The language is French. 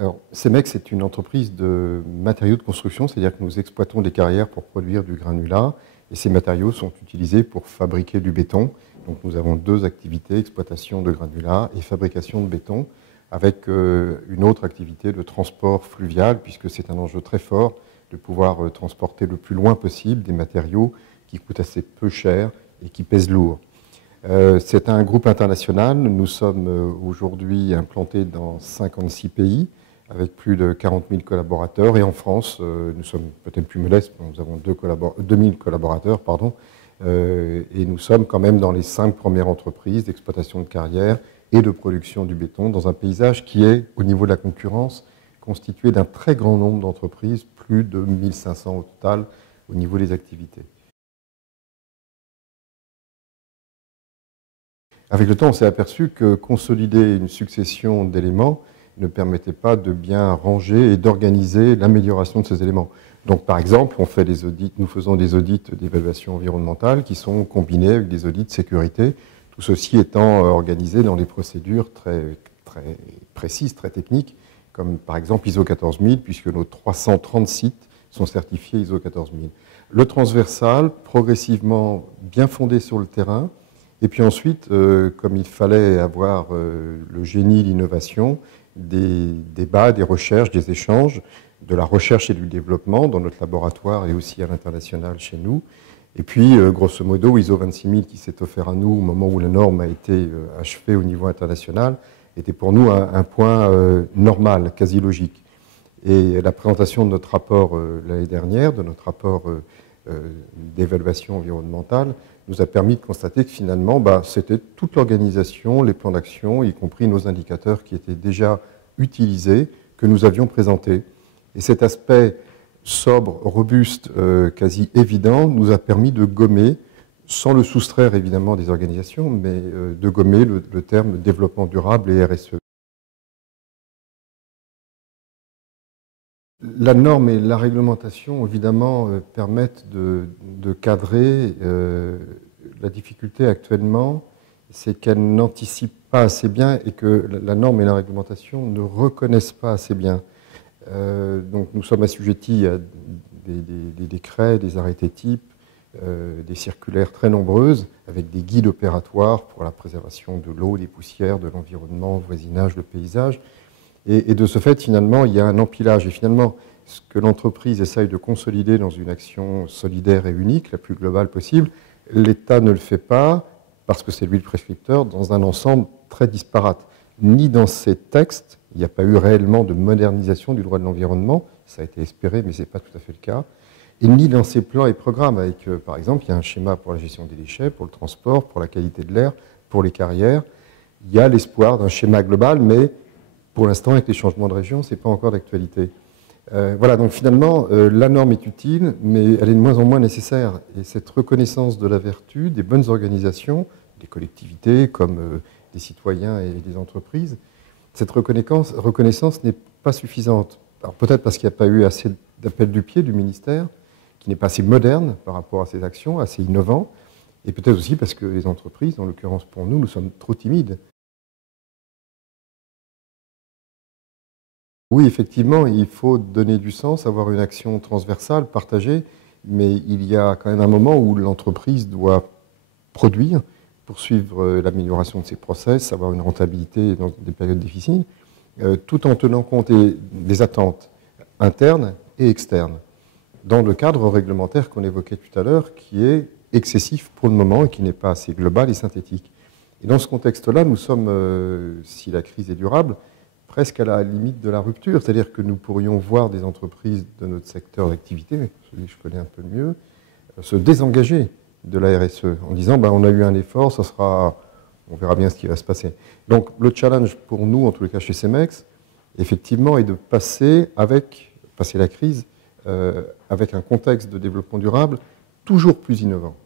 Alors, Cemex est une entreprise de matériaux de construction, c'est-à-dire que nous exploitons des carrières pour produire du granulat, et ces matériaux sont utilisés pour fabriquer du béton. Donc nous avons deux activités, exploitation de granulat et fabrication de béton, avec une autre activité de transport fluvial, puisque c'est un enjeu très fort de pouvoir transporter le plus loin possible des matériaux qui coûtent assez peu cher et qui pèsent lourd. C'est un groupe international, nous sommes aujourd'hui implantés dans 56 pays, avec plus de 40 000 collaborateurs. Et en France, nous sommes peut-être plus modestes, nous avons 2000 collaborateurs, et nous sommes quand même dans les 5 premières entreprises d'exploitation de carrière et de production du béton, dans un paysage qui est, au niveau de la concurrence, constitué d'un très grand nombre d'entreprises, plus de 1500 au total, au niveau des activités. Avec le temps, on s'est aperçu que consolider une succession d'éléments ne permettait pas de bien ranger et d'organiser l'amélioration de ces éléments. Donc, par exemple, nous faisons des audits d'évaluation environnementale qui sont combinés avec des audits de sécurité, tout ceci étant organisé dans des procédures très précises, très techniques, comme par exemple ISO 14000, puisque nos 330 sites sont certifiés ISO 14000. Le transversal, progressivement bien fondé sur le terrain, et puis ensuite, comme il fallait avoir le génie, l'innovation, des débats, des recherches, des échanges, de la recherche et du développement dans notre laboratoire et aussi à l'international chez nous. Et puis, grosso modo, ISO 26000 qui s'est offert à nous au moment où la norme a été achevée au niveau international, était pour nous un point normal, quasi logique. Et la présentation de notre rapport l'année dernière, de notre rapport d'évaluation environnementale, nous a permis de constater que finalement, c'était toute l'organisation, les plans d'action, y compris nos indicateurs qui étaient déjà utilisés, que nous avions présentés. Et cet aspect sobre, robuste, quasi évident, nous a permis de gommer, sans le soustraire évidemment des organisations, mais de gommer le terme développement durable et RSE. La norme et la réglementation, évidemment, permettent de cadrer. La difficulté actuellement, c'est qu'elles n'anticipent pas assez bien et que la norme et la réglementation ne reconnaissent pas assez bien. Donc nous sommes assujettis à des décrets, des arrêtés types, des circulaires très nombreuses, avec des guides opératoires pour la préservation de l'eau, des poussières, de l'environnement, le voisinage, le paysage. Et de ce fait, finalement, il y a un empilage. Et finalement, ce que l'entreprise essaye de consolider dans une action solidaire et unique, la plus globale possible, l'État ne le fait pas, parce que c'est lui le prescripteur, dans un ensemble très disparate. Ni dans ces textes, il n'y a pas eu réellement de modernisation du droit de l'environnement, ça a été espéré, mais ce n'est pas tout à fait le cas, et ni dans ces plans et programmes, avec, par exemple, il y a un schéma pour la gestion des déchets, pour le transport, pour la qualité de l'air, pour les carrières. Il y a l'espoir d'un schéma global, mais pour l'instant, avec les changements de région, ce n'est pas encore d'actualité. Voilà, donc finalement, la norme est utile, mais elle est de moins en moins nécessaire. Et cette reconnaissance de la vertu des bonnes organisations, des collectivités comme des citoyens et des entreprises, cette reconnaissance n'est pas suffisante. Alors peut-être parce qu'il n'y a pas eu assez d'appel du pied du ministère, qui n'est pas assez moderne par rapport à ses actions, assez innovant, et peut-être aussi parce que les entreprises, en l'occurrence pour nous, nous sommes trop timides. Oui, effectivement, il faut donner du sens, avoir une action transversale, partagée, mais il y a quand même un moment où l'entreprise doit produire, poursuivre l'amélioration de ses process, avoir une rentabilité dans des périodes difficiles, tout en tenant compte des attentes internes et externes, dans le cadre réglementaire qu'on évoquait tout à l'heure, qui est excessif pour le moment et qui n'est pas assez global et synthétique. Et dans ce contexte-là, nous sommes, si la crise est durable, presque à la limite de la rupture, c'est-à-dire que nous pourrions voir des entreprises de notre secteur d'activité, celui que je connais un peu mieux, se désengager de la RSE en disant on a eu un effort, on verra bien ce qui va se passer. Donc le challenge pour nous, en tous les cas chez Cemex, effectivement, est de passer la crise avec un contexte de développement durable toujours plus innovant.